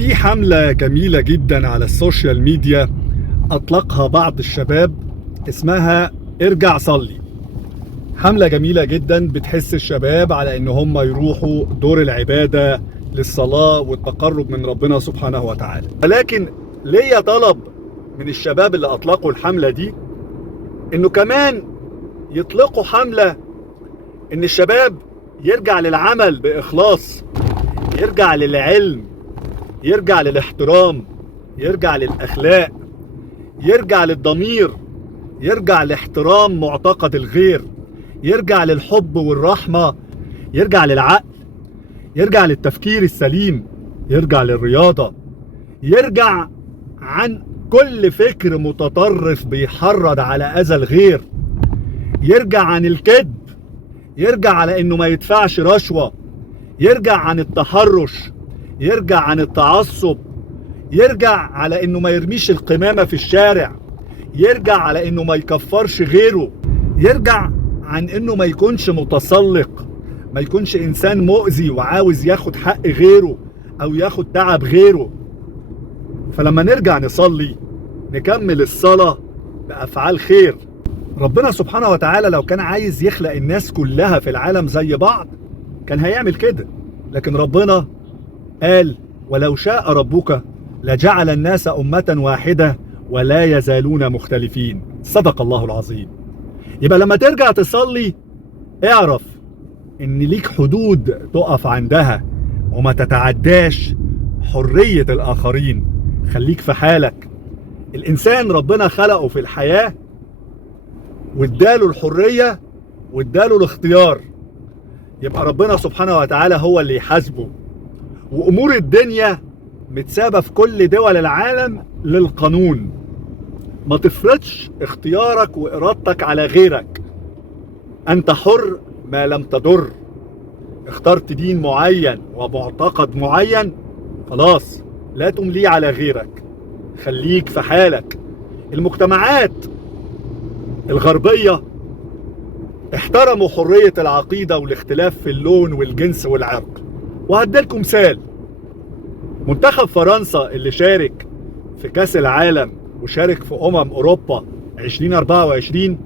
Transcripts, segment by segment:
في حملة جميلة جدا على السوشيال ميديا أطلقها بعض الشباب اسمها ارجع صلي. حملة جميلة جدا بتحس الشباب على ان هم يروحوا دور العبادة للصلاة والتقرب من ربنا سبحانه وتعالى. ولكن ليا طلب من الشباب اللي أطلقوا الحملة دي انه كمان يطلقوا حملة ان الشباب يرجع للعمل بإخلاص، يرجع للعلم، يرجع للاحترام، يرجع للأخلاق، يرجع للضمير، يرجع لاحترام معتقد الغير، يرجع للحب والرحمة، يرجع للعقل، يرجع للتفكير السليم، يرجع للرياضة، يرجع عن كل فكر متطرف بيحرض على أذى الغير، يرجع عن الكذب، يرجع على انه ما يدفعش رشوة، يرجع عن التحرش، يرجع عن التعصب، يرجع على انه ما يرميش القمامة في الشارع، يرجع على انه ما يكفرش غيره، يرجع عن انه ما يكونش متسلق، ما يكونش انسان مؤذي وعاوز ياخد حق غيره او ياخد تعب غيره. فلما نرجع نصلي نكمل الصلاة بأفعال خير. ربنا سبحانه وتعالى لو كان عايز يخلق الناس كلها في العالم زي بعض كان هيعمل كده، لكن ربنا قال ولو شاء ربك لجعل الناس أمة واحدة ولا يزالون مختلفين. صدق الله العظيم. يبقى لما ترجع تصلي اعرف ان ليك حدود تقف عندها وما تتعداش حرية الآخرين. خليك في حالك. الإنسان ربنا خلقه في الحياة واداله الحرية واداله الاختيار، يبقى ربنا سبحانه وتعالى هو اللي يحاسبه. وأمور الدنيا متسابة في كل دول العالم للقانون. ما تفرضش اختيارك وإرادتك على غيرك. أنت حر ما لم تضر. اخترت دين معين ومعتقد معين، خلاص لا تمليه على غيرك، خليك في حالك. المجتمعات الغربية احترموا حرية العقيدة والاختلاف في اللون والجنس والعرق. وهديلكم مثال، منتخب فرنسا اللي شارك في كأس العالم وشارك في أوروبا 2024،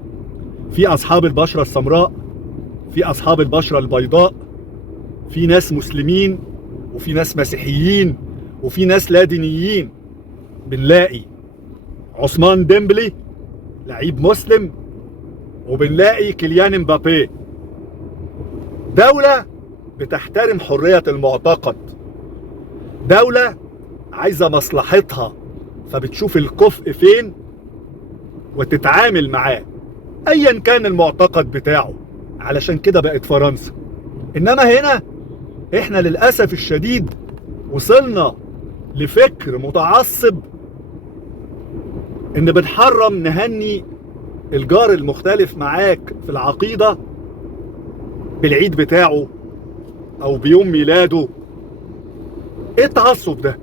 في أصحاب البشرة السمراء، في أصحاب البشرة البيضاء، في ناس مسلمين وفي ناس مسيحيين وفي ناس لا دينيين. بنلاقي عثمان ديمبلي لعيب مسلم وبنلاقي كيليان مبابي. دولة بتحترم حرية المعتقد، دولة عايزة مصلحتها فبتشوف الكفء فين وتتعامل معاه ايا كان المعتقد بتاعه. علشان كده بقت فرنسا. انما هنا احنا للأسف الشديد وصلنا لفكر متعصب ان بنحرم نهني الجار المختلف معاك في العقيدة بالعيد بتاعه او بيوم ميلاده. ايه التعصب ده؟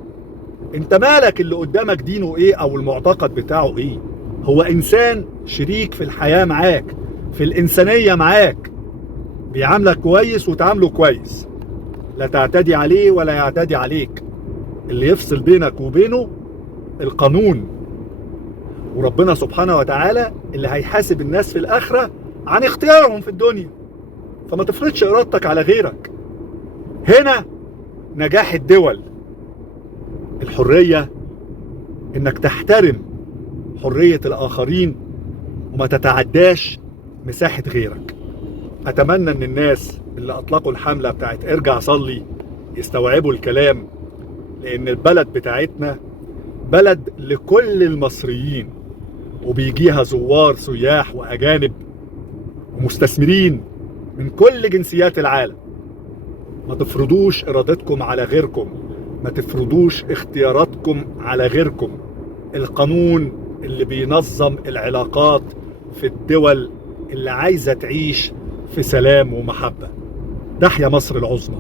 انت مالك اللي قدامك دينه ايه او المعتقد بتاعه ايه؟ هو انسان شريك في الحياة معاك، في الانسانية معاك، بيعاملك كويس وتعامله كويس، لا تعتدي عليه ولا يعتدي عليك. اللي يفصل بينك وبينه القانون، وربنا سبحانه وتعالى اللي هيحاسب الناس في الآخرة عن اختيارهم في الدنيا. فما تفرضش إرادتك على غيرك. هنا نجاح الدول. الحرية انك تحترم حرية الآخرين وما تتعداش مساحة غيرك. أتمنى ان الناس اللي أطلقوا الحملة بتاعت ارجع صلي يستوعبوا الكلام، لأن البلد بتاعتنا بلد لكل المصريين وبيجيها زوار سياح وأجانب ومستثمرين من كل جنسيات العالم. ما تفرضوش إرادتكم على غيركم، ما تفرضوش اختياراتكم على غيركم. القانون اللي بينظم العلاقات في الدول اللي عايزة تعيش في سلام ومحبة. تحيا مصر العظمى.